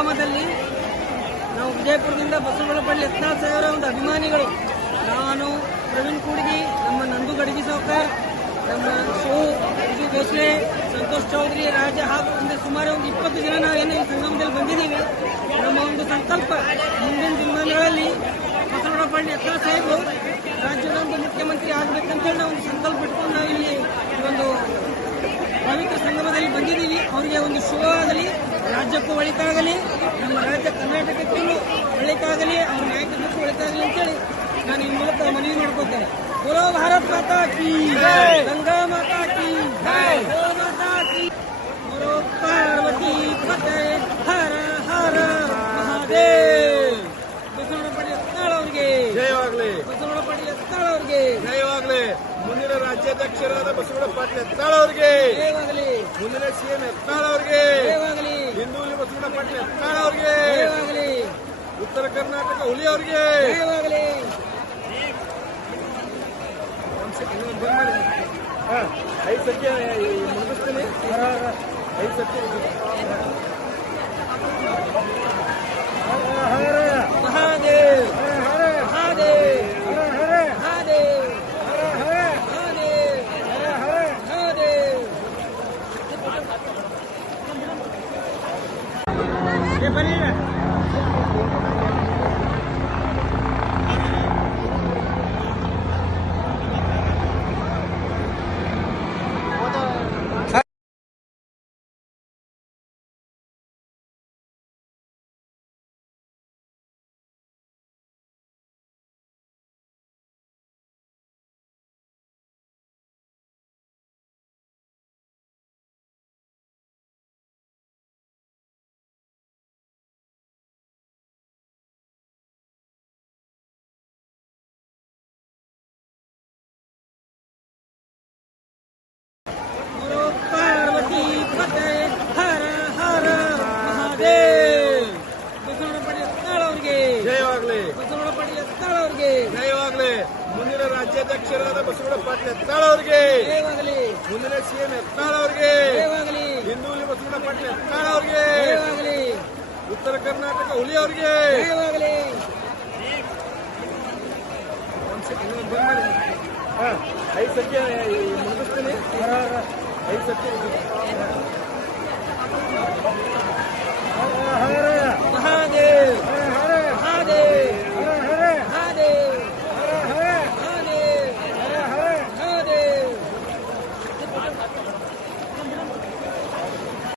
ಸಂಗಮದಲ್ಲಿ ನಾವು ವಿಜಯಪುರದಿಂದ ಬಸವನಪಳ್ಳಿ ಹದಿನಾರು ಸಾವಿರ ಒಂದು ಅಭಿಮಾನಿಗಳು. ನಾನು ಪ್ರವೀಣ್ ಕೂಡಗಿ, ನಮ್ಮ ನಂದು ಗಡಿಗಿ ಸಾವ್ಕಾರ್, ನಮ್ಮ ಶೋ ಇದು ಭೋಸ್ಲೆ ಸಂತೋಷ್ ಚೌಧರಿ, ರಾಜ ಹಾಗೂ ಅಂದರೆ ಸುಮಾರು ಒಂದು ಇಪ್ಪತ್ತು ಜನ ನಾವು ಏನು ಈ ಸಂಗಮದಲ್ಲಿ ಬಂದಿದ್ದೀವಿ. ನಮ್ಮ ಒಂದು ಸಂಕಲ್ಪ ಮುಂದಿನ ದಿನಮಾನಗಳಲ್ಲಿ ಬಸವನಪಳ್ಳಿ ಎತ್ತರ ಸಾಹೇಬರು ರಾಜ್ಯದ ಒಂದು ಮುಖ್ಯಮಂತ್ರಿ ಆಗ್ಬೇಕಂತೇಳಿ ನಾವು ಒಂದು ಸಂಕಲ್ಪ ಇಟ್ಕೊಂಡು ನಾವು ಇಲ್ಲಿ ಒಂದು ಪವಿತ್ರ ಸಂಗಮದಲ್ಲಿ ಬಂದಿದ್ದೀವಿ. ಅವರಿಗೆ ಒಂದು ಶುಭವಾಗಲಿ. ರಾಜ್ಯಕ್ಕೂ ಒಳಿತಾಗಲಿ ನಮ್ಮ ರಾಜ್ಯ ಕರ್ನಾಟಕಕ್ಕೂ ಒಳಿತಾಗಲಿ ಅವ್ರ ನಾಯಕತ್ವಕ್ಕೂ ಒಳಿತಾಗಲಿ ಅಂತೇಳಿ ನಾನು ಈ ಮೂಲಕ ಮನವಿ ಮಾಡ್ಕೊತೇನೆ. ಬೋಲೋ ಭಾರತ್ ಮಾತಾ ಕಿ ಗಂಗಾ ಮಾತಾ ಕೀ ಗೋ ಮಾತಾ ಕಿ ಬೋಲೋ ಪಾರ್ವತಿ ಪತೆ ಹರ ಹರ ಮಹಾದೇವ್. ಬಸವನಪಡಿ ಪಡೆಯ ಅವ್ರಿಗೆ. ಜಯವಾಗ್ಲಿ. ಬಸವನಪಡಿ ಪಡೆಯ ಅವ್ರಿಗೆ. ಜಯವಾಗ್ಲಿ. ಮುಂದಿನ ರಾಜ್ಯಾಧ್ಯಕ್ಷರಾದ ಬಸವಣ್ಣ ಪಾಟೀಲ್ ಎತ್ತಾಳವ್ರಿಗೆ ಅವ್ರಿಗೆ. ಜಯವಾಗಲಿ. ಮುಂದಿನ ಸಿಎಂ ಎತ್ತಾಳವ್ರಿಗೆ ಅವ್ರಿಗೆ. ಜಯವಾಗಲಿ ಹಿಂದೂಲಿ ಬಸವಣ್ಣ ಪಾಟೀಲ್ ಯತ್ನಾಳ್ ಅವ್ರಿಗೆ ಜಯವಾಗಲಿ ಉತ್ತರ ಕರ್ನಾಟಕ ಹುಲಿ ಅವ್ರಿಗೆ ಜಯವಾಗಲಿ ಹಾ, ಐದು ಸತ್ಯ ಮುಗಿಸ್ತೀನಿ ಐದು ಸತ್ಯ ಮಹಾದೇವ್ ಮಹಾದೇವ್ ಮಹಾದೇವ್ ಜಯವಾಗ್ಲಿ. ಪಾಟೀಲ್ ಎತ್ತಾಳ ಅವ್ರಿಗೆ ಜಯವಾಗ್ಲಿ ಮುಂದಿನ ರಾಜ್ಯಾಧ್ಯಕ್ಷರಾದ ಬಸವಣ್ಣ ಪಾಟೀಲ್ ಎತ್ತಾಳ ಅವ್ರಿಗೆ. ಜಯವಾಗಲಿ. ಮುಂದಿನ ಸಿಎಂ ಎತ್ತಾಳ ಅವ್ರಿಗೆ. ಜಯವಾಗಲಿ. ಹಿಂದೂಲಿ ಬಸವಣ್ಣ ಪಾಟೀಲ್ ಎತ್ತಾಳ ಅವ್ರಿಗೆ. ಜಯವಾಗಲಿ. ಉತ್ತರ ಕರ್ನಾಟಕ ಹುಲಿ ಅವ್ರಿಗೆ. ಜಯವಾಗಲಿ. ಹಾ, ಐದು ಸತ್ಯ ಮುಗಿಸ್ತೀನಿ. ಐದು ಸತ್ಯ